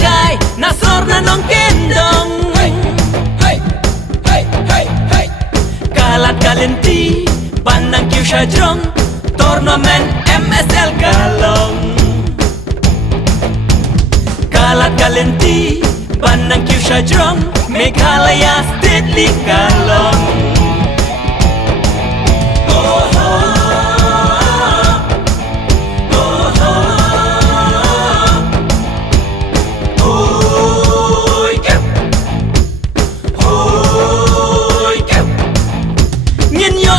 kai nasor na nong kendong. Kalat kalenti panang kiu syajrong tournament MSL Kalong. Kalat kalenti panang kiu syajrong Meghalaya State League Kalong.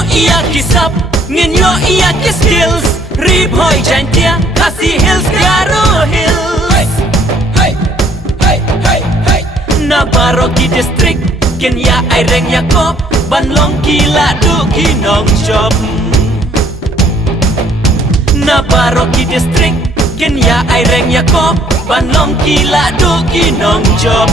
Ia kisap, ngin yo ia ki skills Rib hoy jantia, kasi hills Garo Hills. Na Baroki district, kin ya ay reng Yakob Banlong kila du kinong shop. Na Baroki district, kin ya ay reng Yakob Banlong kila du kinong job.